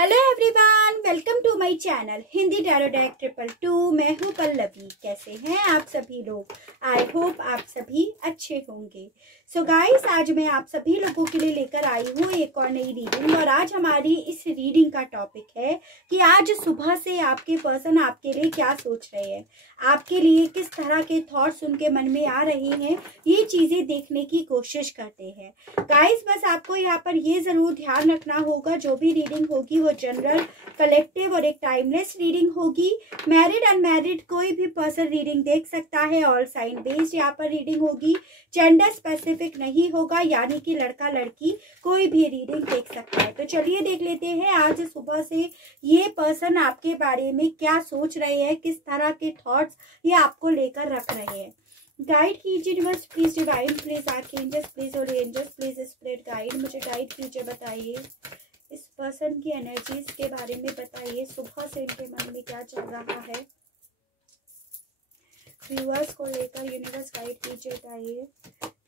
Hello everyone, welcome to my channel Hindi tarot deck 222। मैं हूँ पल्लवी। कैसे हैं आप सभी लोग? आई होप आप सभी अच्छे होंगे। सो गाइस, आज मैं आप सभी लोगों के लिए लेकर आई हूँ एक और नई रीडिंग। और आज हमारी इस रीडिंग का टॉपिक है कि आज सुबह से आपके पर्सन आपके लिए क्या सोच रहे हैं, आपके लिए किस तरह के थॉट्स उनके मन में आ रहे हैं, ये चीजें देखने की कोशिश करते हैं। गाइस, बस आपको यहाँ पर ये जरूर ध्यान रखना होगा, जो भी रीडिंग होगी वो जनरल, कलेक्टिव और एक टाइमलेस रीडिंग होगी। मैरिड अनमैरिड कोई भी पर्सन रीडिंग देख सकता है। ऑल साइन बेस्ड यहाँ पर रीडिंग होगी। जेंडर स्पेसिफिक नहीं होगा, यानी कि लड़का लड़की कोई भी रीडिंग देख सकता है। तो चलिए देख लेते हैं आज सुबह से ये पर्सन आपके बारे में क्या सोच रहे हैं, किस तरह के थॉट्स ये आपको लेकर रख रहे हैं। गाइड कीजिए universe, please divine, please archangels, please holy angels, please spirit guide, मुझे गाइड कीजिए। बताइए इस पर्सन की एनर्जीज के बारे में, बताइए सुबह से इनके मन में क्या चल रहा है। व्यूअर्स को लेकर यूनिवर्स गाइड कीजिए। बताइए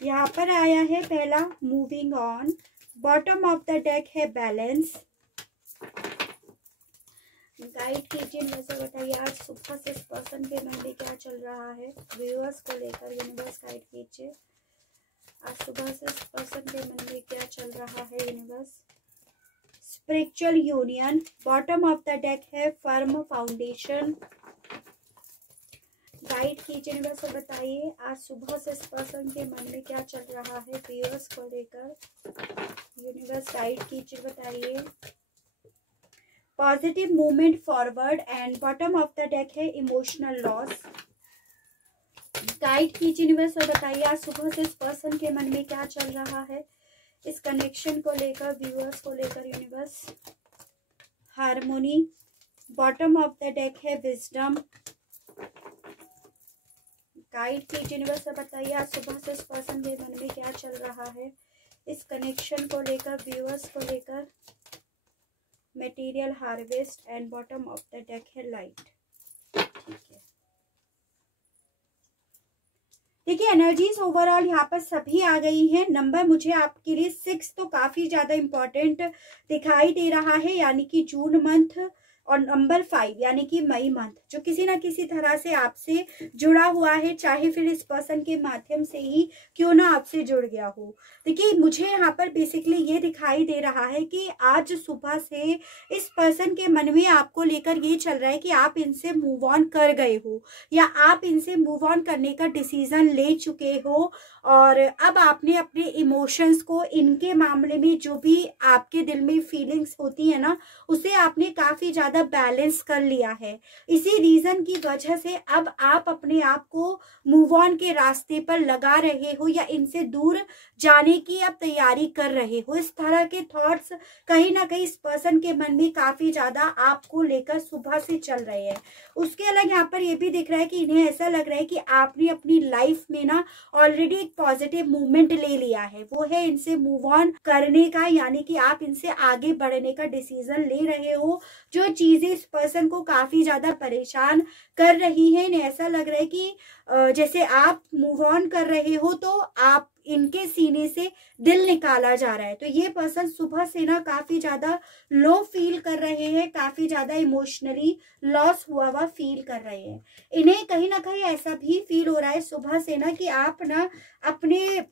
यहाँ पर आया है पहला moving on, bottom of the deck है बैलेंस। गाइड कीजिए यूनिवर्स, बताइए आज सुबह से इस पर्सन के मन में क्या चल रहा है। व्यूअर्स को लेकर यूनिवर्स गाइड कीजिए आज सुबह से इस पर्सन के मन में क्या चल रहा है। Universe spiritual union, bottom of the deck है फर्म फाउंडेशन। गाइड कीजिए यूनिवर्स, बताइए आज सुबह से इस पर्सन के मन में क्या चल रहा है। व्यूअर्स को लेकर यूनिवर्स गाइड कीजिए। बताइए positive movement forward and bottom of the deck है इमोशनल लॉस। गाइड कीजिए यूनिवर्स और बताइए आज सुबह से इस पर्सन के मन में क्या चल रहा है, इस कनेक्शन को लेकर, व्यूअर्स को लेकर। Universe harmony, bottom of the deck है विजडम। गाइड कीजिए यूनिवर्स और बताइए आज सुबह से इस पर्सन के मन में क्या चल रहा है, इस कनेक्शन को लेकर, व्यूअर्स को लेकर। Material harvest and bottom of the deck है लाइट। ठीक है, देखिए एनर्जीज ओवरऑल यहाँ पर सभी आ गई हैं। नंबर मुझे आपके लिए 6 तो काफी ज्यादा इंपॉर्टेंट दिखाई दे रहा है, यानी कि जून मंथ, और नंबर 5 यानी कि मई मंथ, जो किसी ना किसी तरह से आपसे जुड़ा हुआ है, चाहे फिर इस पर्सन के माध्यम से ही क्यों ना आपसे जुड़ गया हो। देखिए मुझे यहाँ पर बेसिकली ये दिखाई दे रहा है कि आज सुबह से इस पर्सन के मन में आपको लेकर ये चल रहा है कि आप इनसे मूव ऑन कर गए हो, या आप इनसे मूव ऑन करने का डिसीजन ले चुके हो, और अब आपने अपने इमोशंस को, इनके मामले में जो भी आपके दिल में फीलिंग्स होती है ना, उसे आपने काफी ज्यादा बैलेंस कर लिया है। इसी रीजन की वजह से अब आप अपने आप को मूव ऑन के रास्ते पर लगा रहे हो, या इनसे दूर जाने की अब तैयारी कर रहे हो। इस तरह के थॉट्स कहीं ना कहीं इस पर्सन के मन में काफी ज्यादा आपको लेकर सुबह से चल रहे हैं। उसके अलग यहाँ पर ये भी दिख रहा है कि इन्हें ऐसा लग रहा है कि आपने अपनी लाइफ में ना ऑलरेडी एक पॉजिटिव मूवमेंट ले लिया है, वो है इनसे मूव ऑन करने का, यानी कि आप इनसे आगे बढ़ने का डिसीजन ले रहे हो। जो चीजें इस पर्सन को काफी ज्यादा परेशान कर रही हैं, इन्हें ऐसा लग रहा है कि जैसे आप मूव ऑन कर रहे हो तो आप इनके सीने से दिल निकाला जा रहा है। तो ये पर्सन सुबह से ना काफी ज्यादा लो फील कर रहे हैं, काफी ज्यादा इमोशनली लॉस हुआ हुआ फील कर रहे हैं। इन्हें कहीं ना कहीं ऐसा भी फील हो रहा है सुबह से ना कि आप ना अपने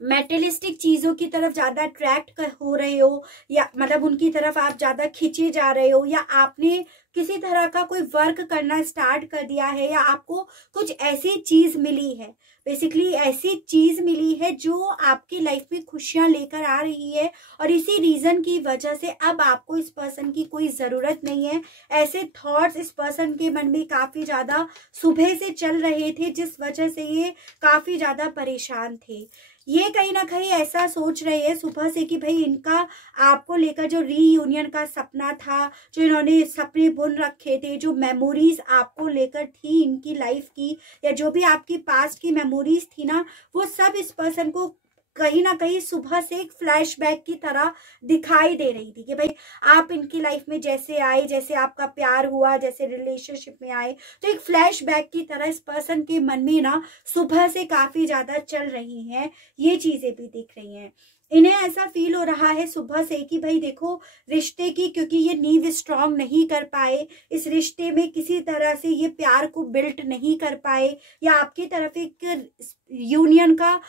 मेटेलिस्टिक चीजों की तरफ ज्यादा अट्रैक्ट हो रहे हो, या मतलब उनकी तरफ आप ज्यादा खींचे जा रहे हो, या आपने किसी तरह का कोई वर्क करना स्टार्ट कर दिया है, या आपको कुछ ऐसी चीज मिली है, बेसिकली ऐसी चीज मिली है जो आपकी लाइफ में खुशियां लेकर आ रही है, और इसी रीजन की वजह से अब आपको इस पर्सन की कोई जरूरत नहीं है। ऐसे थॉट्स इस पर्सन के मन में काफी ज्यादा सुबह से चल रहे थे, जिस वजह से ये काफी ज्यादा परेशान थे। ये कहीं ना कहीं ऐसा सोच रहे हैं सुबह से कि भाई इनका आपको लेकर जो रीयूनियन का सपना था, जो इन्होंने सपने बुन रखे थे, जो मेमोरीज आपको लेकर थी इनकी लाइफ की, या जो भी आपकी पास्ट की मेमोरीज थी ना, वो सब इस पर्सन को कहीं ना कहीं सुबह से एक फ्लैशबैक की तरह दिखाई दे रही थी कि भाई आप इनकी लाइफ में जैसे आए, जैसे आपका प्यार हुआ, जैसे रिलेशनशिप में आए, तो एक फ्लैशबैक की तरह इस पर्सन के मन में ना सुबह से काफी ज्यादा चल रही हैं, ये चीजें भी दिख रही हैं। इन्हें ऐसा फील हो रहा है सुबह से कि भाई देखो रिश्ते की, क्योंकि ये नींव स्ट्रांग नहीं कर पाए, इस रिश्ते में किसी तरह से ये प्यार को बिल्ट नहीं कर पाए, या आपकी तरफ एक यूनियन का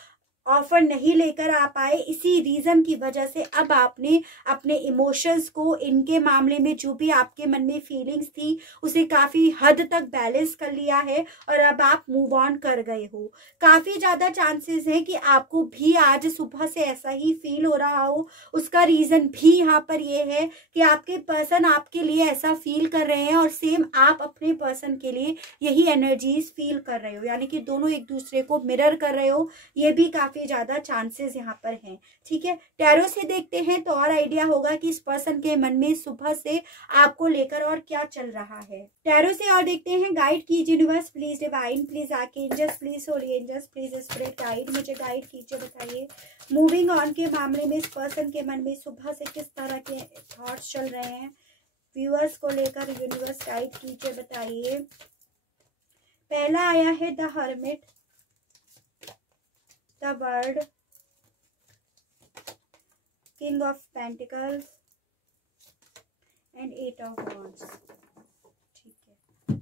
ऑफर नहीं लेकर आ पाए, इसी रीजन की वजह से अब आपने अपने इमोशंस को, इनके मामले में जो भी आपके मन में फीलिंग्स थी उसे काफी हद तक बैलेंस कर लिया है और अब आप मूव ऑन कर गए हो। काफी ज्यादा चांसेस हैं कि आपको भी आज सुबह से ऐसा ही फील हो रहा हो। उसका रीजन भी यहाँ पर ये है कि आपके पर्सन आपके लिए ऐसा फील कर रहे हैं और सेम आप अपने पर्सन के लिए यही एनर्जीज फील कर रहे हो, यानी कि दोनों एक दूसरे को मिरर कर रहे हो। ये भी काफी ज्यादा चांसेस यहाँ पर हैं। ठीक है, टैरो से देखते हैं तो और आइडिया होगा कि इस पर्सन के मन में सुबह से आपको लेकर और क्या चल रहा है। टैरो से और देखते हैं, गाइड कीजिए universe please, divine please, archangels please, holy angels please, spirit guide, मुझे गाइड कीजिए, बताइए मूविंग ऑन के मामले में इस पर्सन के मन में सुबह से किस तरह के थॉट्स चल रहे हैं। व्यूअर्स को लेकर यूनिवर्स गाइड कीजिए, बताइए। पहला आया है the hermit, the world, king of pentacles and 8 of wands. ठीक है,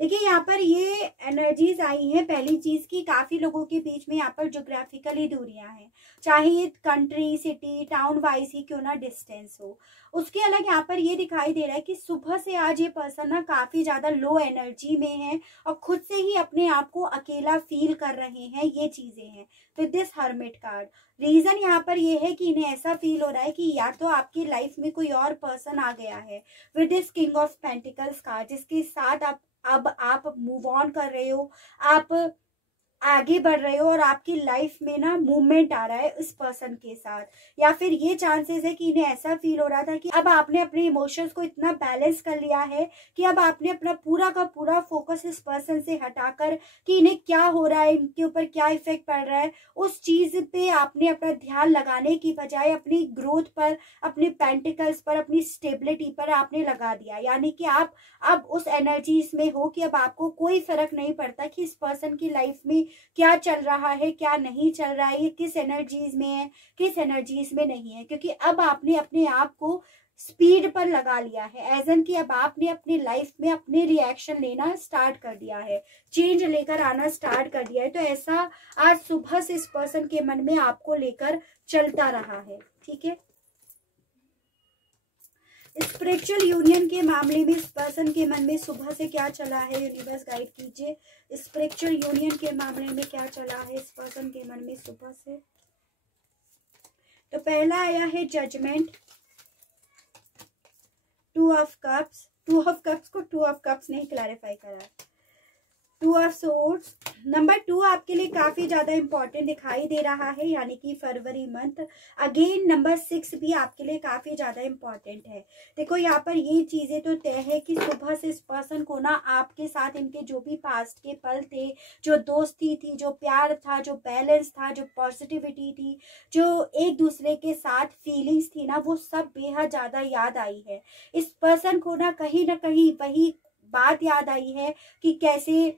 देखिए यहाँ पर ये एनर्जीज आई हैं। पहली चीज की काफी लोगों के बीच में यहाँ पर ज्योग्राफिकली दूरियां हैं, चाहे ये कंट्री, सिटी, टाउन वाइज ही क्यों ना डिस्टेंस हो। उसके अलग यहाँ पर ये दिखाई दे रहा है कि सुबह से आज ये पर्सन ना काफी ज्यादा लो एनर्जी में है और खुद से ही अपने आप को अकेला फील कर रहे हैं। ये चीजें हैं with this hermit card. Reason यहाँ पर ये है कि इन्हें ऐसा फील हो रहा है कि या तो आपकी लाइफ में कोई और पर्सन आ गया है with this king of pentacles card, जिसके साथ अब आप मूव ऑन कर रहे हो, आप आगे बढ़ रहे हो और आपकी लाइफ में ना मूवमेंट आ रहा है इस पर्सन के साथ। या फिर ये चांसेस है कि इन्हें ऐसा फील हो रहा था कि अब आपने अपने इमोशंस को इतना बैलेंस कर लिया है कि अब आपने अपना पूरा का पूरा फोकस इस पर्सन से हटाकर कि इन्हें क्या हो रहा है, इनके ऊपर क्या इफेक्ट पड़ रहा है, उस चीज पे आपने अपना ध्यान लगाने की बजाय अपनी ग्रोथ पर, अपने पेंटिकल्स पर, अपनी स्टेबिलिटी पर आपने लगा दिया। यानी कि आप अब उस एनर्जीज में हो कि अब आपको कोई फर्क नहीं पड़ता कि इस पर्सन की लाइफ में क्या चल रहा है, क्या नहीं चल रहा है, ये किस एनर्जीज में है, किस एनर्जीज में नहीं है, क्योंकि अब आपने अपने आप को स्पीड पर लगा लिया है। एज एन कि अब आपने अपनी लाइफ में अपने रिएक्शन लेना स्टार्ट कर दिया है, चेंज लेकर आना स्टार्ट कर दिया है। तो ऐसा आज सुबह से इस पर्सन के मन में आपको लेकर चलता रहा है। ठीक है, स्पिरिचुअल यूनियन के मामले में इस पर्सन के मन में सुबह से क्या चला है, यूनिवर्स गाइड कीजिए। स्पिरिचुअल यूनियन के मामले में क्या चला है इस पर्सन के मन में सुबह से। तो पहला आया है judgement, 2 of cups. 2 of cups को 2 ऑफ कप्स नहीं क्लैरिफाई करा, 2 ऑफ सोर्ड्स। नंबर 2 आपके लिए काफी ज्यादा इंपॉर्टेंट दिखाई दे रहा है, यानी कि फरवरी मंथ। अगेन नंबर 6 भी आपके लिए काफी ज्यादा इंपॉर्टेंट है। देखो यहाँ पर ये चीजें तो तय है कि सुबह से इस पर्सन को ना आपके साथ इनके जो भी पास्ट के पल थे, जो दोस्ती थी, जो प्यार था, जो बैलेंस था, जो पॉजिटिविटी थी, जो एक दूसरे के साथ फीलिंग्स थी ना, वो सब बेहद ज्यादा याद आई है। इस पर्सन को ना कहीं वही बात याद आई है कि कैसे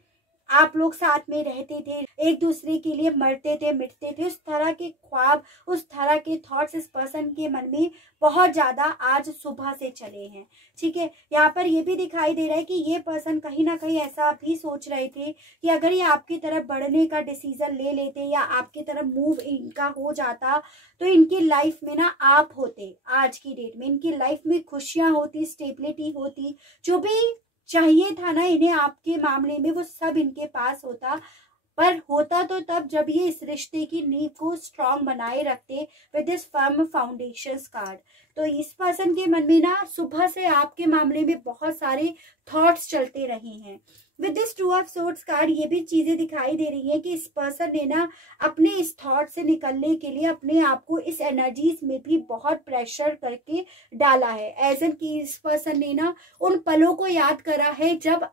आप लोग साथ में रहते थे, एक दूसरे के लिए मरते थे, मिटते थे। उस तरह के ख्वाब, उस तरह के थॉट्स इस पर्सन के मन में बहुत ज्यादा आज सुबह से चले हैं। ठीक है, यहाँ पर ये भी दिखाई दे रहा है कि ये पर्सन कहीं ना कहीं ऐसा भी सोच रहे थे कि अगर ये आपकी तरफ बढ़ने का डिसीजन ले लेते या आपकी तरफ मूव इनका हो जाता तो इनकी लाइफ में ना आप होते। आज की डेट में इनकी लाइफ में खुशियां होती, स्टेबिलिटी होती, जो भी चाहिए था ना इन्हें आपके मामले में वो सब इनके पास होता। पर होता तो तब जब ये इस रिश्ते की नींव को स्ट्रांग बनाए रखते with this firm foundations card. तो इस पर्सन के मन में ना सुबह से आपके मामले में बहुत सारे थॉट्स चलते रहे हैं। With this 2 of swords card ये भी चीजें दिखाई दे रही हैं कि इस पर्सन ने ना अपने इस थॉट से निकलने के लिए अपने आप को इस एनर्जीज में भी बहुत प्रेशर करके डाला है। एज एन कि इस पर्सन ने ना उन पलों को याद करा है जब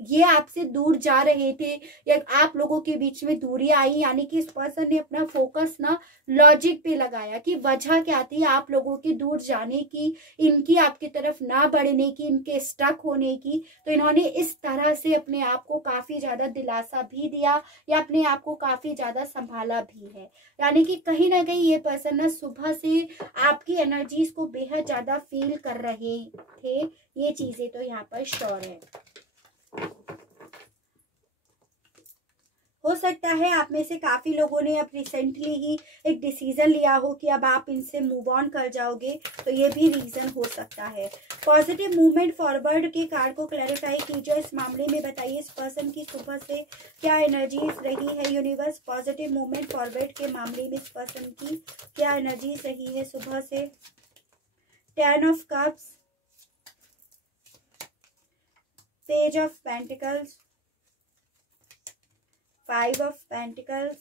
ये आपसे दूर जा रहे थे या आप लोगों के बीच में दूरी आई, यानी कि इस पर्सन ने अपना फोकस ना लॉजिक पे लगाया कि वजह क्या थी आप लोगों के दूर जाने की, इनकी आपकी तरफ ना बढ़ने की, इनके स्टक होने की। तो इन्होंने इस तरह से अपने आप को काफी ज्यादा दिलासा भी दिया या अपने आप को काफी ज्यादा संभाला भी है। यानी कि कहीं ना कहीं ये पर्सन ना सुबह से आपकी एनर्जीज को बेहद ज्यादा फील कर रहे थे, ये चीजें तो यहाँ पर श्योर है। हो सकता है आप में से काफी लोगों ने अब रिसेंटली ही एक डिसीजन लिया हो कि अब आप इनसे मूव ऑन कर जाओगे, तो ये भी रीजन हो सकता है। पॉजिटिव मूवमेंट फॉरवर्ड के कार्ड को क्लैरिफाई कीजिए, इस मामले में बताइए इस पर्सन की सुबह से क्या एनर्जीज रही है यूनिवर्स। पॉजिटिव मूवमेंट फॉरवर्ड के मामले में इस पर्सन की क्या एनर्जीज रही है सुबह से। 10 of cups, page of pentacles, 5 of pentacles.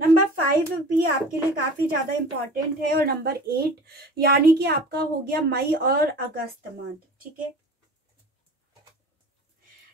Number 5 भी आपके लिए काफी ज्यादा इंपॉर्टेंट है और नंबर 8 यानी कि आपका हो गया मई और अगस्त मंथ। ठीक है,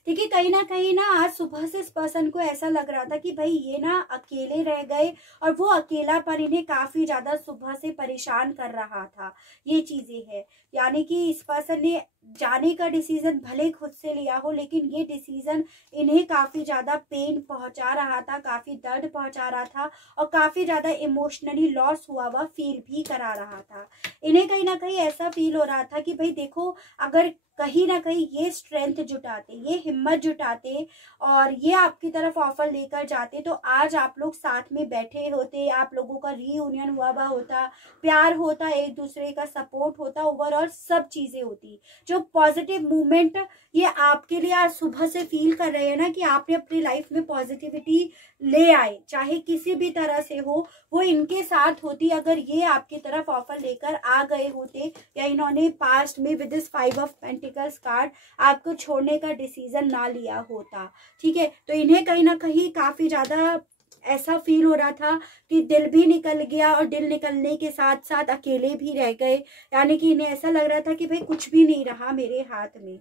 देखिए कहीं ना आज सुबह से इस पर्सन को ऐसा लग रहा था कि भाई ये ना अकेले रह गए और वो अकेलापन इन्हें काफी ज्यादा सुबह से परेशान कर रहा था, ये चीजें है। यानी कि इस पर्सन ने जाने का डिसीजन भले खुद से लिया हो, लेकिन ये डिसीजन इन्हें काफी ज्यादा पेन पहुंचा रहा था, काफी दर्द पहुंचा रहा था और काफी ज्यादा इमोशनली लॉस हुआ हुआ फील भी करा रहा था। इन्हें कहीं ना कहीं ऐसा फील हो रहा था कि भाई देखो, अगर कहीं ना कहीं ये स्ट्रेंथ जुटाते, ये हिम्मत जुटाते और ये आपकी तरफ ऑफर लेकर जाते, तो आज आप लोग साथ में बैठे होते, आप लोगों का रीयूनियन हुआ होता, प्यार होता, एक दूसरे का सपोर्ट होता, ओवरऑल सब चीजें होती। जो पॉजिटिव मूवमेंट ये आपके लिए आज सुबह से फील कर रहे हैं ना कि आपने अपनी लाइफ में पॉजिटिविटी ले आए, चाहे किसी भी तरह से हो, वो इनके साथ होती अगर ये आपकी तरफ ऑफर लेकर आ गए होते या इन्होंने पास्ट में with this 5 of pentacles card आपको छोड़ने का डिसीजन ना लिया होता। ठीक है, तो इन्हें कहीं ना कहीं काफी ज्यादा ऐसा फील हो रहा था कि दिल भी निकल गया और दिल निकलने के साथ साथ अकेले भी रह गए। यानी कि इन्हें ऐसा लग रहा था कि भाई कुछ भी नहीं रहा मेरे हाथ में।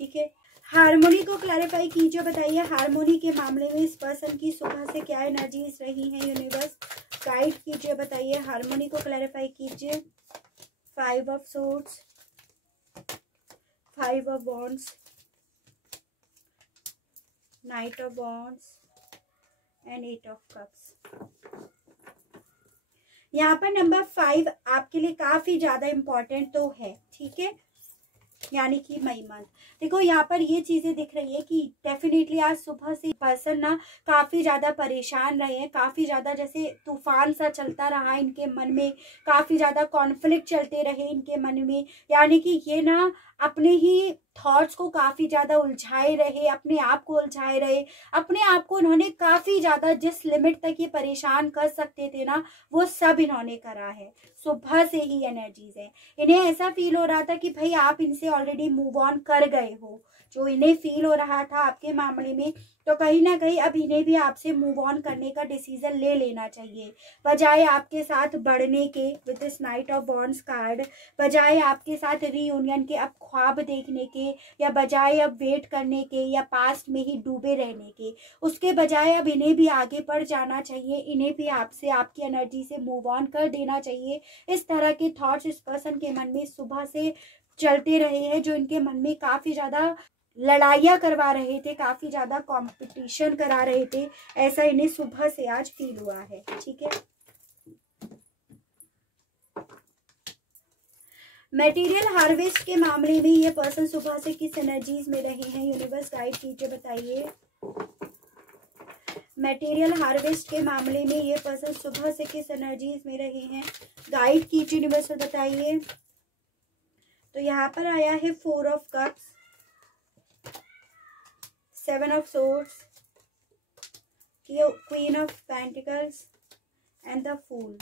ठीक है, हार्मोनी को क्लैरिफाई कीजिए, बताइए हार्मोनी के मामले में इस पर्सन की सुबह से क्या एनर्जीज रही हैं यूनिवर्स, गाइड कीजिए, बताइए हार्मोनी को क्लैरिफाई कीजिए। 5 of swords, 5 of wands, night of wands and 8 of cups. यहाँ पर नंबर 5 आपके लिए काफी ज्यादा इंपॉर्टेंट तो है। ठीक है, यानी कि मई मंथ। देखो यहाँ पर ये चीजें दिख रही है कि डेफिनेटली आज सुबह से पर्सन ना काफी ज्यादा परेशान रहे हैं, काफी ज्यादा जैसे तूफान सा चलता रहा इनके मन में, काफी ज्यादा कॉन्फ्लिक्ट चलते रहे इनके मन में। यानी कि ये ना अपने ही थॉट्स को काफी ज्यादा उलझाए रहे, अपने आप को उलझाए रहे, अपने आप को इन्होंने काफी ज्यादा जिस लिमिट तक ये परेशान कर सकते थे ना, वो सब इन्होंने करा है। सुबह से ही एनर्जीज है, इन्हें ऐसा फील हो रहा था कि भाई आप इनसे ऑलरेडी मूव ऑन कर गए हो, जो इन्हें फील हो रहा था आपके मामले में। तो कहीं ना कहीं अब इन्हें भी आपसे मूव ऑन करने का डिसीजन ले लेना चाहिए, बजाय आपके साथ बढ़ने के with this night of wands card, बजाय आपके साथ रीयूनियन के अब ख्वाब देखने के, या बजाय अब वेट करने के या पास्ट में ही डूबे रहने के, उसके बजाय अब इन्हें भी आगे बढ़ जाना चाहिए, इन्हें भी आपसे आपकी एनर्जी से मूव ऑन कर देना चाहिए। इस तरह के थॉट्स इस पर्सन के मन में सुबह से चलते रहे हैं, जो इनके मन में काफी ज्यादा लड़ाइयाँ करवा रहे थे, काफी ज्यादा कंपटीशन करा रहे थे, ऐसा इन्हें सुबह से आज फील हुआ है। ठीक है, मटेरियल हार्वेस्ट के मामले में ये पर्सन सुबह से किस एनर्जीज में रहे हैं यूनिवर्स, गाइड कीजिए, बताइए। मटेरियल हार्वेस्ट के मामले में ये पर्सन सुबह से किस एनर्जीज में रहे हैं, गाइड कीजिए यूनिवर्स, बताइए। तो यहाँ पर आया है 4 of cups, 7 of swords, queen of pentacles and the fool.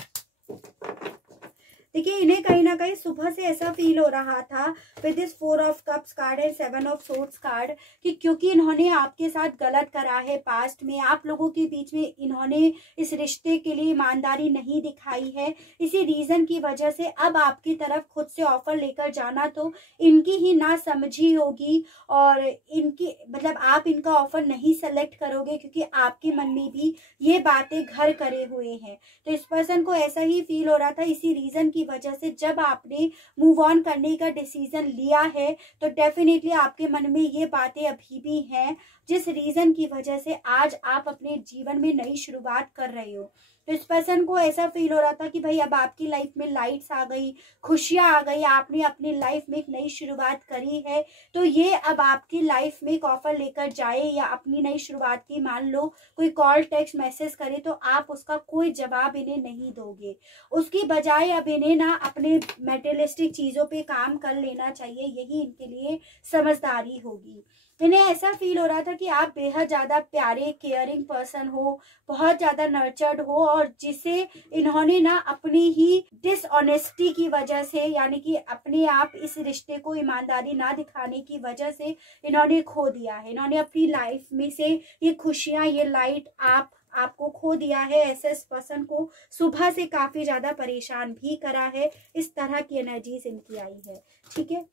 देखिए देखिए इन्हें कहीं ना कहीं सुबह से ऐसा फील हो रहा था with this 4 of cups card and 7 of swords card कि क्योंकि इन्होंने आपके साथ गलत करा है पास्ट में, आप लोगों के बीच में इन्होंने इस रिश्ते के लिए ईमानदारी नहीं दिखाई है, इसी रीजन की वजह से अब आपकी तरफ खुद से ऑफर लेकर जाना तो इनकी ही ना समझी होगी और इनकी मतलब आप इनका ऑफर नहीं सेलेक्ट करोगे क्योंकि आपके मन में भी ये बातें घर करे हुए हैं। तो इस पर्सन को ऐसा ही फील हो रहा था, इसी रीजन की वजह से जब आपने मूव ऑन करने का डिसीजन लिया है तो डेफिनेटली आपके मन में ये बातें अभी भी हैं, जिस रीजन की वजह से आज आप अपने जीवन में नई शुरुआत कर रहे हो। तो इस पर्सन को ऐसा फील हो रहा था कि भाई अब आपकी लाइफ में लाइट्स आ गई, खुशियां आ गई, आपने अपनी लाइफ में एक नई शुरुआत करी है, तो ये अब आपकी लाइफ में एक ऑफर लेकर जाए या अपनी नई शुरुआत की मान लो कोई कॉल टेक्स्ट मैसेज करे तो आप उसका कोई जवाब इन्हें नहीं दोगे, उसकी बजाय अब इन्हें ना अपने मेटेरियलिस्टिक चीजों पे काम कर लेना चाहिए, यही इनके लिए समझदारी होगी। इन्हें ऐसा फील हो रहा था कि आप बेहद ज्यादा प्यारे केयरिंग पर्सन हो, बहुत ज्यादा नर्चर्ड हो और जिसे इन्होंने ना अपनी ही डिसऑनेस्टी की वजह से यानी कि अपने आप इस रिश्ते को ईमानदारी ना दिखाने की वजह से इन्होंने खो दिया है। इन्होंने अपनी लाइफ में से ये खुशियां, ये लाइट आपको खो दिया है। ऐसे इस पर्सन को सुबह से काफी ज्यादा परेशान भी करा है, इस तरह की एनर्जीज इनकी आई है। ठीक है,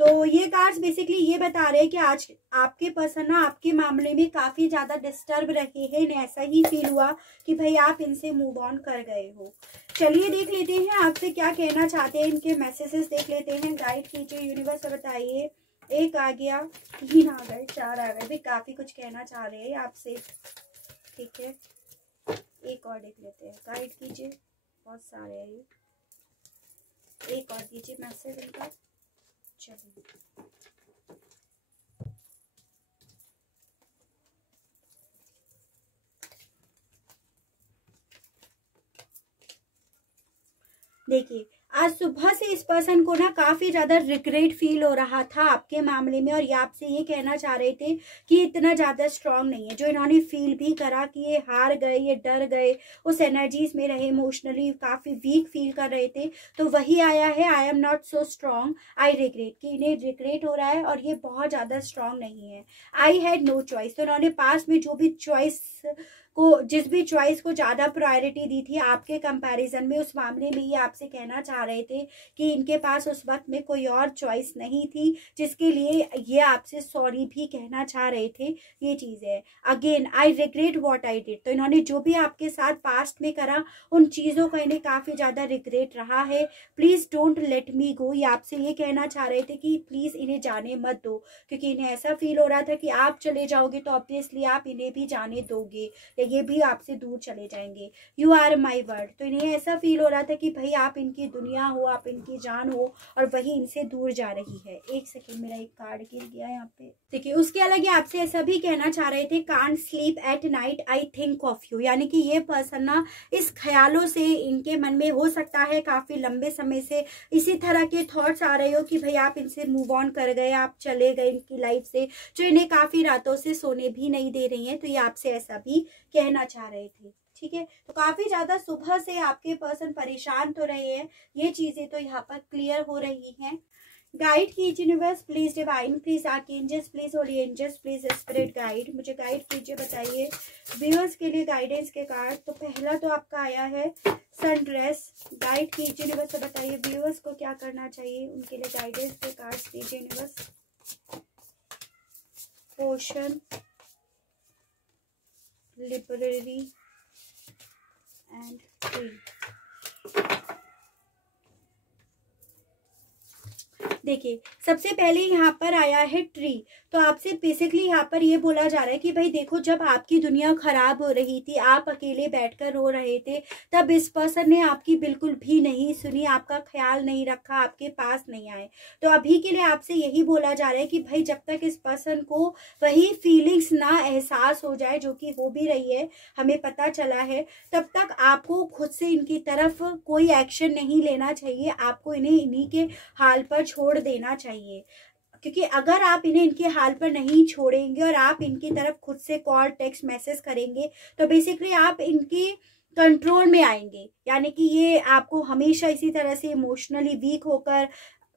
तो ये कार्ड्स बेसिकली ये बता रहे हैं कि आज आपके पर्सन ना आपके मामले में काफी ज्यादा डिस्टर्ब रहे हैं, इन्हें ऐसा ही फील हुआ कि भाई आप इनसे मूव ऑन कर गए हो। चलिए देख लेते हैं आपसे क्या कहना चाहते हैं, इनके मैसेजेस देख लेते हैं। गाइड कीजिए यूनिवर्स, बताइए। एक आ गया, 3 आ गए, 4 आ गए, भी काफी कुछ कहना चाह रहे हैं आपसे। ठीक है, एक और देख लेते हैं। गाइड कीजिए, बहुत सारे हैं ये, एक और दीजिए मैसेज इनका। चलिए देखिए आज सुबह से इस पर्सन को ना काफी ज्यादा रिग्रेट फील हो रहा था आपके मामले में और ये आपसे ये कहना चाह रहे थे कि इतना ज्यादा स्ट्रांग नहीं है। जो इन्होंने फील भी करा कि ये हार गए, ये डर गए, उस एनर्जीज में रहे, इमोशनली काफी वीक फील कर रहे थे, तो वही आया है I am not so strong, I regret, कि इन्हें रिग्रेट हो रहा है और ये बहुत ज्यादा स्ट्रांग नहीं है। आई हैड नो चॉइस, तो इन्होंने पास्ट में जो भी चॉइस को, जिस भी चॉइस को ज्यादा प्रायोरिटी दी थी आपके कंपैरिजन में, उस मामले में ये आपसे कहना चाह रहे थे कि इनके पास उस वक्त में कोई और चॉइस नहीं थी, जिसके लिए ये आपसे सॉरी भी कहना चाह रहे थे। ये चीज है, again I regret what I did, तो इन्होंने जो भी आपके साथ पास्ट में करा उन चीजों का इन्हें काफी ज्यादा रिग्रेट रहा है। प्लीज डोंट लेट मी गो, ये आपसे ये कहना चाह रहे थे कि प्लीज इन्हें जाने मत दो, क्योंकि इन्हें ऐसा फील हो रहा था कि आप चले जाओगे तो ऑब्वियसली आप इन्हें भी जाने दोगे, ये भी आपसे दूर चले जाएंगे। यू आर माई वर्ड, तो इन्हें ऐसा फील हो रहा था कि भाई आप इनकी दुनिया हो, आप इनकी जान हो और वही इनसे दूर जा रही है। एक सेकेंड, मेरा एक कार्ड गिर गया यहाँ पे। देखिए उसके अलग आपसे ऐसा भी कहना चाह रहे थे, can't sleep at night I think of you, यानी कि ये पर्सन ना इस ख्यालों से इनके मन में हो सकता है काफी लंबे समय से इसी तरह के थॉट्स आ रहे हो कि भाई आप इनसे मूव ऑन कर गए, आप चले गए इनकी लाइफ से, जो इन्हें काफी रातों से सोने भी नहीं दे रही है। तो ये आपसे ऐसा भी कहना चाह रहे थे। ठीक है, तो काफी ज्यादा सुबह से आपके पर्सन परेशान तो रहे हैं, ये चीजें तो यहाँ पर क्लियर हो रही हैं। गाइड कीजिए universe, please divine, please archangels, please holy angels, please spirit guide, मुझे गाइड कीजिए, बताइए व्यूअर्स के लिए गाइडेंस के कार्ड। तो पहला तो आपका आया है सनड्रेस, गाइड कीजिए यूनिवर्स, बताइए व्यूअर्स को क्या करना चाहिए, उनके लिए गाइडेंस के कार्ड दीजिए universe. Potion, library and tree. देखिए सबसे पहले यहाँ पर आया है ट्री, तो आपसे बेसिकली यहाँ पर ये बोला जा रहा है कि भाई देखो, जब आपकी दुनिया खराब हो रही थी, आप अकेले बैठकर रो रहे थे, तब इस पर्सन ने आपकी बिल्कुल भी नहीं सुनी, आपका ख्याल नहीं रखा, आपके पास नहीं आए। तो अभी के लिए आपसे यही बोला जा रहा है कि भाई जब तक इस पर्सन को वही फीलिंग्स ना एहसास हो जाए, जो कि हो भी रही है, हमें पता चला है, तब तक आपको खुद से इनकी तरफ कोई एक्शन नहीं लेना चाहिए। आपको इन्हें इन्हीं के हाल पर छोड़ देना चाहिए, क्योंकि अगर आप इन्हें इनके हाल पर नहीं छोड़ेंगे और आप इनकी तरफ खुद से कॉल टेक्स्ट मैसेज करेंगे तो बेसिकली आप इनके कंट्रोल में आएंगे, यानी कि ये आपको हमेशा इसी तरह से इमोशनली वीक होकर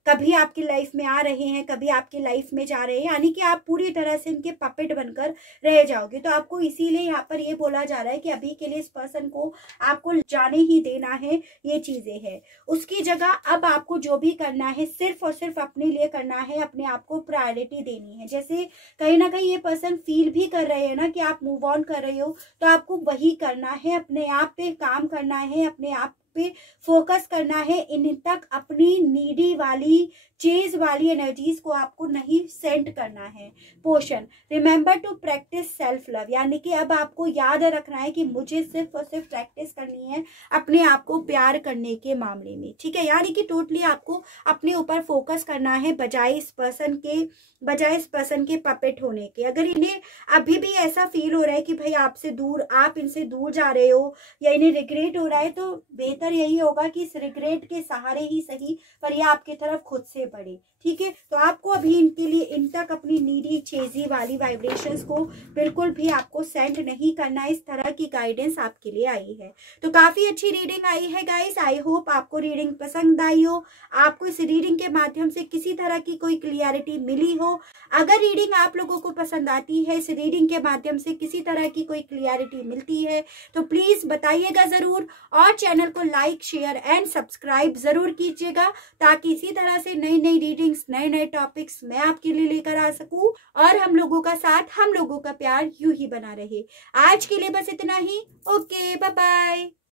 कभी आपकी लाइफ में आ रहे हैं, कभी आपकी लाइफ में जा रहे हैं, यानी कि आप पूरी तरह से इनके पपेट बनकर रह जाओगे। तो आपको इसीलिए यहाँ पर ये बोला जा रहा है कि अभी के लिए इस पर्सन को आपको जाने ही देना है, ये चीजें हैं। उसकी जगह अब आपको जो भी करना है सिर्फ और सिर्फ अपने लिए करना है, अपने आप को प्रायोरिटी देनी है। जैसे कहीं ना कहीं ये पर्सन फील भी कर रहे हैं ना कि आप मूव ऑन कर रहे हो, तो आपको वही करना है, अपने आप पे काम करना है, अपने आप पे फोकस करना है। इन तक अपनी नीडी वाली चेज वाली एनर्जीज को आपको नहीं सेंड करना है। Portion, remember to practise self love, यानी कि अब आपको याद रखना है कि मुझे सिर्फ और सिर्फ प्रैक्टिस करनी है अपने आप को प्यार करने के मामले में, ठीक है। यानी कि टोटली आपको अपने ऊपर फोकस करना है बजाय इस पर्सन के पपेट होने के। अगर इन्हें अभी भी ऐसा फील हो रहा है कि भाई आपसे दूर, आप इनसे दूर जा रहे हो या इन्हें रिग्रेट हो रहा है, तो बेहतर यही होगा कि इस रिग्रेट के सहारे ही सही पर ये आपकी तरफ खुद से बढ़े, ठीक है। तो आपको अभी इनके लिए इन तक अपनी नीडी चेजी वाली वाइब्रेशंस को बिल्कुल भी आपको सेंड नहीं करना। इस तरह की गाइडेंस आपके लिए आई है। तो काफी अच्छी रीडिंग आई है गाइस। आई होप आपको रीडिंग पसंद आई हो, आपको इस रीडिंग के माध्यम से किसी तरह की कोई क्लियरिटी मिली हो। अगर रीडिंग आप लोगों को पसंद आती है, इस रीडिंग के माध्यम से किसी तरह की कोई क्लियरिटी मिलती है, तो प्लीज बताइएगा जरूर, और चैनल को लाइक, शेयर एंड सब्सक्राइब जरूर कीजिएगा, ताकि इसी तरह से नई नई रीडिंग्स, नए नए टॉपिक्स मैं आपके लिए लेकर आ सकूं और हम लोगों का साथ, हम लोगों का प्यार यूं ही बना रहे। आज के लिए बस इतना ही। Okay, bye bye.